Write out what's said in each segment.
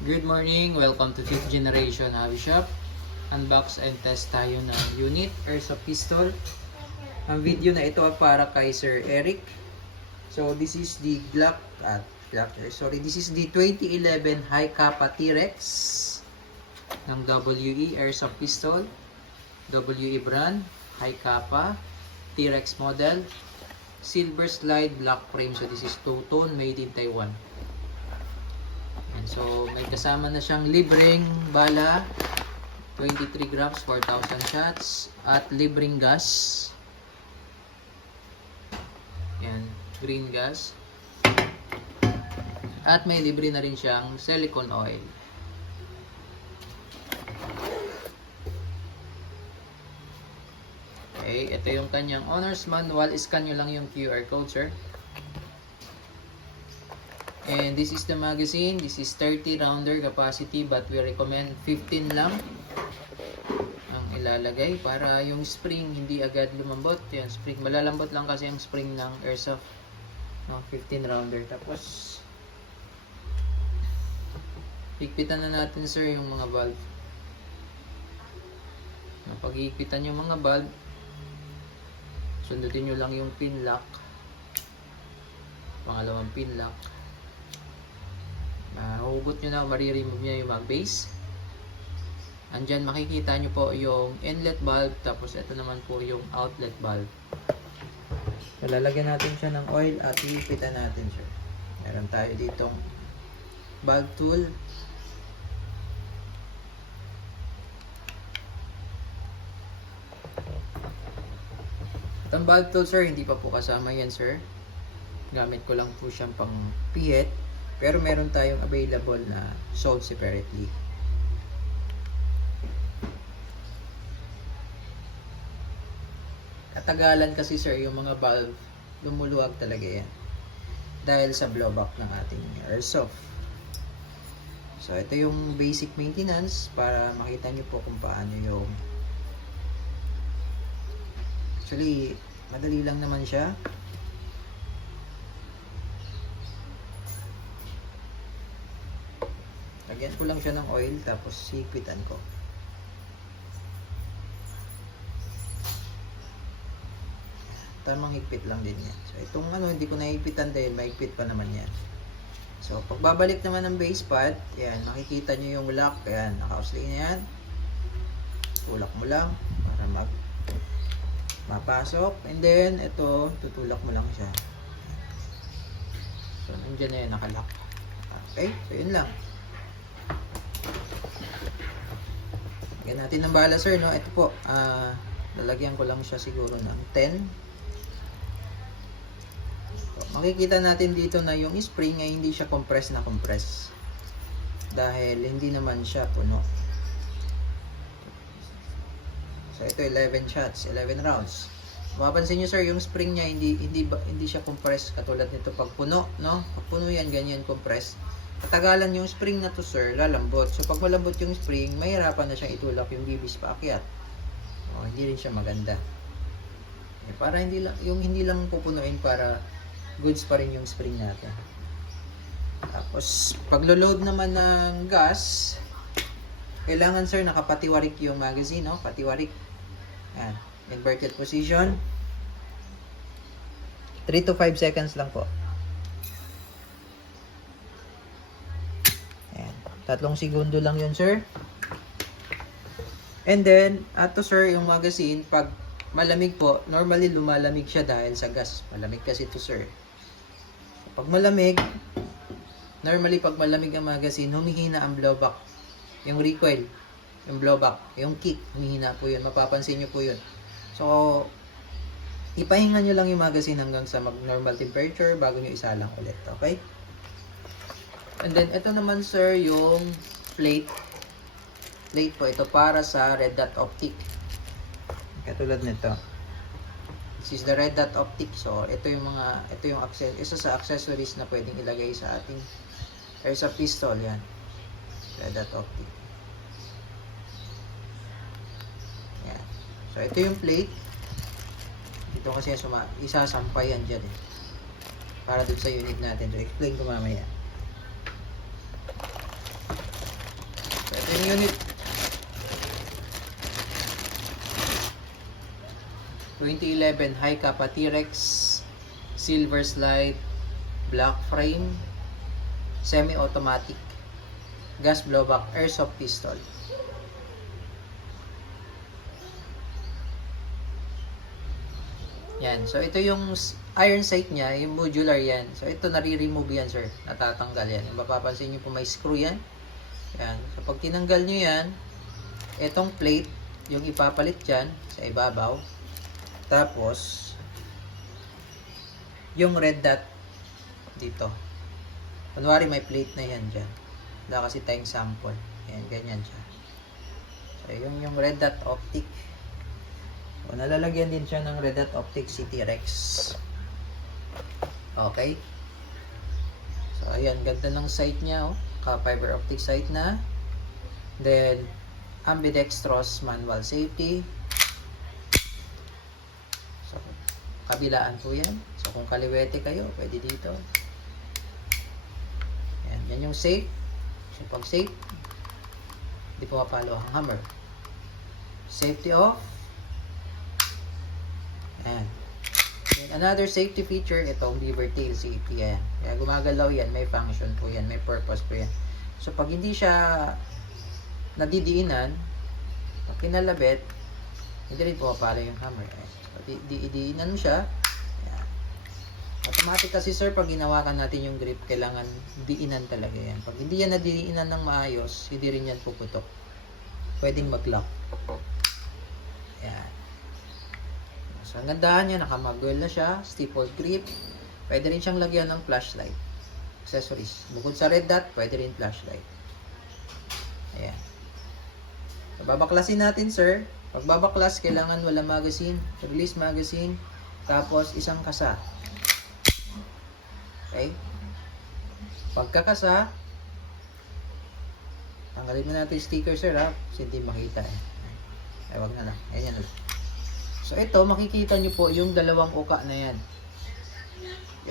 Good morning! Welcome to 5th Generation Hobby Shop. Unbox and test tayo ng unit, airsoft pistol. Ang video na ito ay para kay Sir Eric. So this is the this is the 2011 High Kappa T-Rex ng WE airsoft pistol. WE brand, High Kappa, T-Rex model, silver slide, black frame. So this is two-tone, made in Taiwan. And so may kasama na siyang libreng bala, 23 grams, 4,000 shots, at libreng gas. Yan, green gas. At may libre na rin siyang silicone oil. Okay, ito yung kanyang owner's manual. Scan nyo lang yung QR code, sir. And this is the magazine. This is 30 rounder capacity, but we recommend 15 lang ang ilalagay para yung spring hindi agad lumambot. Yan, spring malalambot lang kasi yung spring ng airsoft, no, 15 rounder. Tapos higpitan na natin, sir, yung mga valve. Pag higpitan yung mga valve, sundutin nyo lang yung pin lock, pangalawang pin lock. Hugot nyo na, mariremove nyo yung mga base. Andyan makikita nyo po yung inlet valve, tapos ito naman po yung outlet valve. Lalagyan natin siya ng oil at iipitan natin siya. Meron tayo ditong valve tool. Itong valve tool, sir, hindi pa po kasama yan, sir. Gamit ko lang po siyang pang pihit. Pero meron tayong available na sold separately. Katagalan kasi, sir, yung mga valve, lumuluwag talaga yan. Dahil sa blowback ng ating airsoft. So, ito yung basic maintenance para makita nyo po kung paano yung... Actually, madali lang naman siya. Lagyan ko lang siya ng oil, tapos higpitan ko. Tamang higpit lang din yan. So itong hindi ko nahigpitan dahil mahigpit pa naman yan. So pagbabalik naman ng base pad, yan, makikita nyo yung lock. Yan, naka-osling na yan. Tulak mo lang para mapasok. And then ito, tutulak mo lang siya. So nandiyan na yan, nakalock. Okay, so yun lang. Lagyan natin ng bala, sir, no? Ito po, lalagyan ko lang siya siguro ng 10. So, makikita natin dito na yung spring ay hindi siya compress na compress. Dahil hindi naman siya puno. So, ito 11 shots, 11 rounds. Mapapansin nyo, sir, yung spring niya hindi siya compress katulad nito pag puno, no? Pag puno yan, ganyan compress. Katagalan yung spring na to, sir, lalambot. So pag malambot yung spring, mahirapan na siyang itulak yung bibis paakyat. Hindi rin siya maganda. Para hindi lang pupunuin, para goods pa rin yung spring natin. Tapos paglo-load naman ng gas, kailangan, sir, nakapatiwarik yung magazine, no? Patiwarik. Yan, inverted position. 3 to 5 seconds lang po. 3 segundo lang yun, sir. And then, ato, sir, yung magazine, pag malamig po, normally lumalamig siya dahil sa gas. Malamig kasi ito, sir. Pag malamig, normally pag malamig ang magazine, humihina ang blowback. Yung recoil, yung blowback, yung kick, humihina po yun. Mapapansin nyo po yun. So, ipahinga nyo lang yung magazine hanggang sa mag-normal temperature bago nyo isalang ulit. Okay? And then, ito naman, sir, yung plate. Plate po ito para sa red dot optic. Katulad nito. This is the red dot optic. So, ito yung isa sa accessories na pwedeng ilagay sa ating airsoft pistol. Yan. Red dot optic. Yan. So, ito yung plate. Ito kasi isasampay yan dyan, para dun sa unit natin. So, explain ko mamaya. Yung unit 2011 high kappa T-Rex, silver slide, black frame, semi-automatic, gas blowback, airsoft pistol. Yan. So, ito yung iron sight niya, yung modular yan. So, ito nare-remove yan, sir. Natatanggal yan. Yung mapapansin nyo po may screw yan. Yan. So, pag tinanggal nyo yan, itong plate, yung ipapalit dyan sa ibabaw. Tapos, yung red dot dito. Kunwari may plate na yan dyan. Wala kasi tayong sample. Yan, ganyan siya. So, yung red dot optic. O, nalalagyan din siya ng red dot optic T-Rex. Okay. So, ayan. Ganda ng sight niya. Oh. Fiber optic sight na. Then, ambidextrous manual safety. So, kabilaan po yan. So, kung kaliwete kayo, pwede dito. Ayan. Yan yung safe. So, pag safe, hindi pumapalo ang hammer. Safety off. Ayan. And another safety feature, itong lever tail safety. Ayan. Kaya gumagalaw yan, may function po yan, may purpose po yan. So, pag hindi siya nadidiinan, pag pinalabit, hindi rin pumapalo yung hammer. Ayan. So, diinan mo siya. Ayan. Automatic kasi sir, pag ginawakan natin yung grip, kailangan diinan talaga yan. Pag hindi yan nadiinan ng maayos, hindi rin yan puputok. Pwedeng mag-lock. Ayan. So, ang gandahan niya, nakamagwell na siya, staple grip. Pwede rin siyang lagyan ng flashlight. Accessories. Bukod sa red dot, pwede rin flashlight. Ayan. So, babaklasin natin, sir. Pag babaklas, kailangan wala magazine, release magazine, tapos isang kasa. Okay? Pagkakasa, tanggalin mo natin yung sticker, sir, ha? Kasi hindi makita, eh. Ay, wag na lang. Ayan na lang. So, ito, makikita nyo po yung dalawang uka na yan.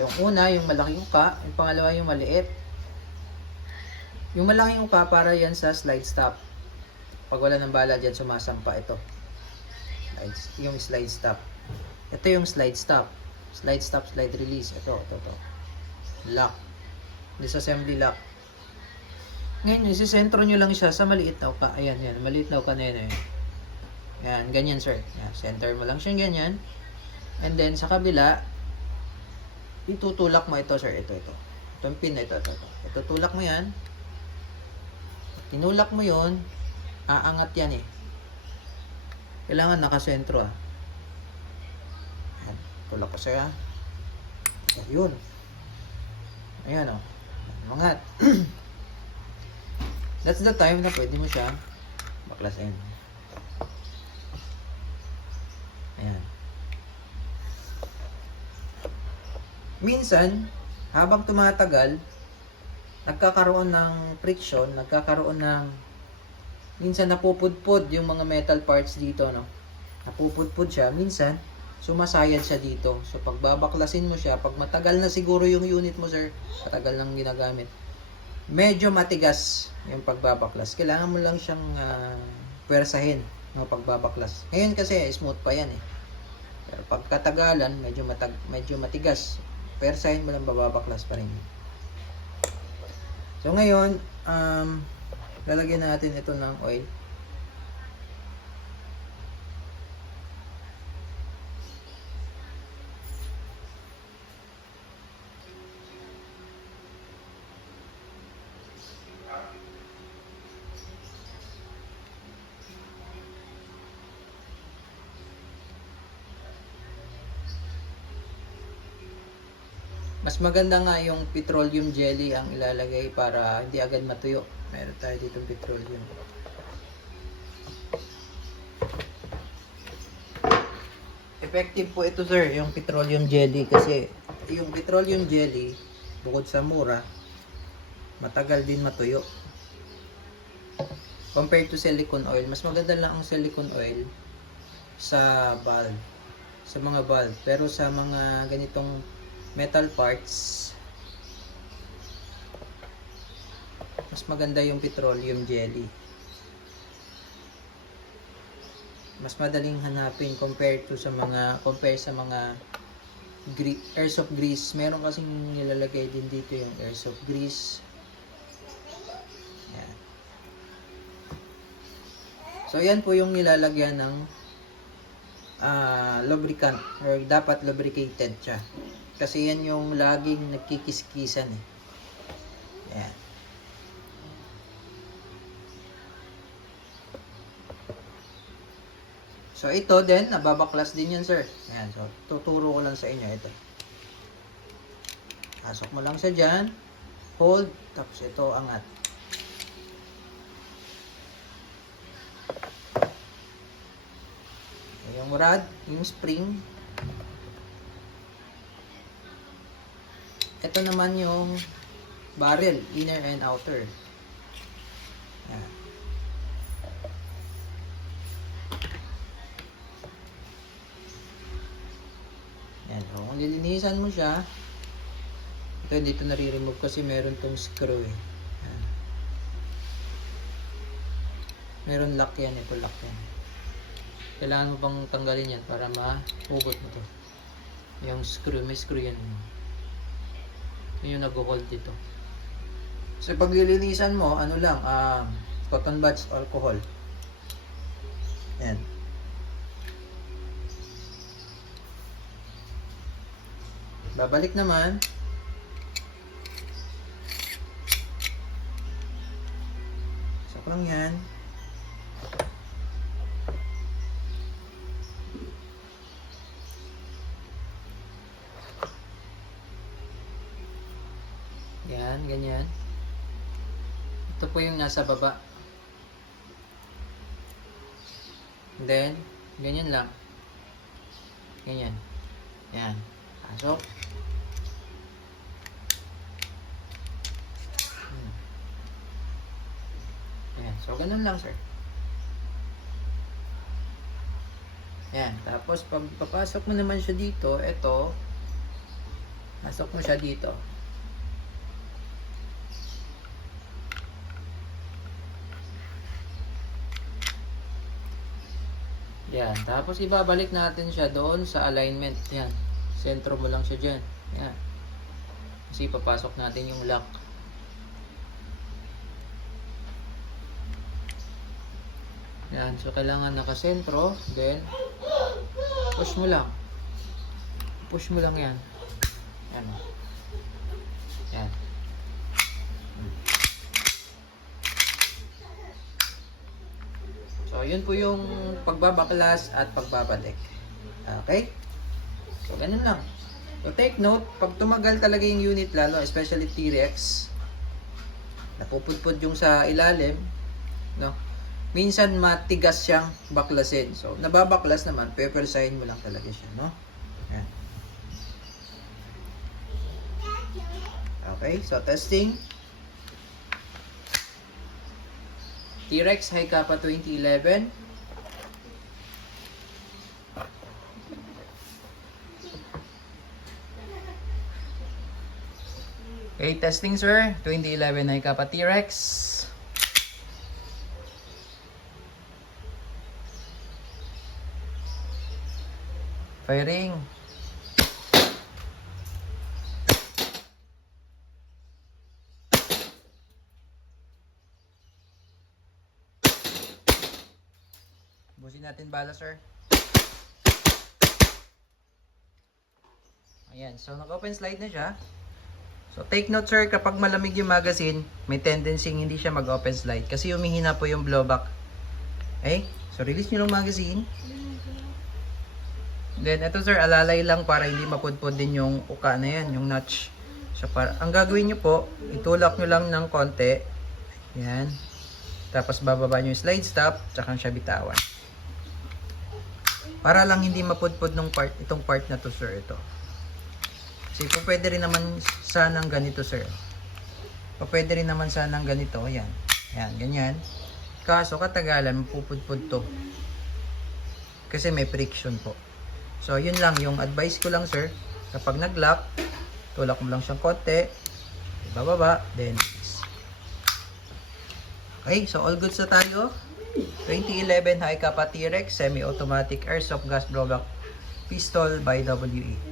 Yung una, yung malaking uka. Yung pangalawa, yung maliit. Yung malaking uka, para yan sa slide stop. Pag wala ng bala dyan, sumasampa ito. Yung slide stop. Ito yung slide stop. Slide stop, slide release. Ito. Lock. Disassembly lock. Ngayon, isisentro nyo lang siya sa maliit na uka. Ayan. Maliit na uka na yan. Yan, ganyan sir. Yan, center mo lang siyang ganyan. And then, sa kabila, itutulak mo ito sir. Ito. Itong pin na ito. Itutulak mo yan. Tinulak mo yun, aangat yan eh. Kailangan nakasentro ah. Yan, tulak ko sir ah. Ayun. Ayan oh. Mangat. That's the time na pwede mo siya baklasin. Ayan. Minsan, habang tumatagal, nagkakaroon ng friction, minsan napupudpud yung mga metal parts dito, no? Napupudpud siya. Minsan, sumasayad siya dito. So, pag babaklasin mo siya, pag matagal na siguro yung unit mo, sir, matagal nang ginagamit, medyo matigas yung pagbabaklas. Kailangan mo lang siyang pwersahin no, pagbabaklas. Ngayon kasi, smooth pa yan eh. Pero pagkatagalan, medyo matigas. Pwersahin mo lang, bababaklas pa rin. So ngayon, lalagyan natin ito ng oil. Mas maganda nga yung petroleum jelly ang ilalagay para hindi agad matuyo. Meron tayo ditong petroleum. Effective po ito sir, yung petroleum jelly kasi yung petroleum jelly bukod sa mura, matagal din matuyo. Compared to silicone oil, mas maganda lang ang silicone oil sa valve, sa mga valve. Pero sa mga ganitong metal parts, mas maganda yung petroleum jelly. mas madaling hanapin compare sa mga airsoft grease. Meron kasing nilalagay din dito yung airsoft grease. Yan. So yan po yung nilalagyan ng lubricant, or dapat lubricated siya. Kasi yan yung laging nagkikiskisan eh. Yan. So ito din, nababaklas din yan sir. Ayan, so tuturo ko lang sa inyo ito. Pasok mo lang siya dyan. Hold, tapos ito angat. Yung rod, yung spring. Ito naman yung barrel, inner and outer. Ayan. Yan, so kung lilinisan mo siya, ito dito nare-remove kasi meron tong screw eh. Yan. Meron lock yan, ito lock yan. Kailangan mo bang tanggalin yan para mahugot mo to. Yung screw, may screw yan. Yun yung nag-hold dito. So pag lilinisan mo, ano lang, cotton buds alcohol. Yan. Babalik naman. Sok lang yan. Yan, ganyan. Ito po yung nasa baba. And then, ganyan lang. Ganyan. Yan. Pasok. Ayan. So, ganun lang, sir. Ayan. Tapos, pag papasok mo naman siya dito, ito, pasok mo siya dito. Ayan. Tapos, ibabalik natin siya doon sa alignment. Ayan. Sentro mo lang siya dyan. Ayan. Kasi, papasok natin yung lock. Yan, so kailangan nakasentro, then push mo lang. Push mo lang yan. Yan. Yan. So, yun po yung pagbabaklas at pagbabalik. Okay? So, ganun lang. So, take note, pag tumagal talaga yung unit, lalo, especially T-Rex, napupudpud yung sa ilalim, no? Minsan matigas siyang baklasin. So, nababaklas naman, pepersahin mo lang talaga siya, no? Ayan. Okay, so testing. T-Rex High Kappa 2011. Okay, testing sir. 2011 High Kappa T-Rex. Firing. Busin natin bala, sir. Ayan, so nag-open slide na siya. So take note, sir, kapag malamig yung magazine, may tendency hindi siya mag-open slide kasi humihina po yung blowback. Okay? So release nyo ng magazine. Then, ito sir, alalay lang para hindi mapudpud din yung uka na yan, yung notch. So, ang gagawin nyo po, itulak nyo lang ng konti. Yan. Tapos, bababa nyo yung slide stop, tsaka siya bitawan. Para lang hindi mapudpud itong part na to, sir, ito. Kasi, pwede rin naman sanang ganito, sir. Pwede rin naman sanang ganito, yan. Yan, ganyan. Kaso, katagalan, mapupudpud to. Kasi may friction po. So, yun lang. Yung advice ko lang, sir. Kapag nag-lock, tulak mo lang siyang konti. Ibababa. Then, okay. So, all goods na tayo. 2011 Hi Kappa T-Rex Semi-Automatic Airsoft Gas Blowback Pistol by WE.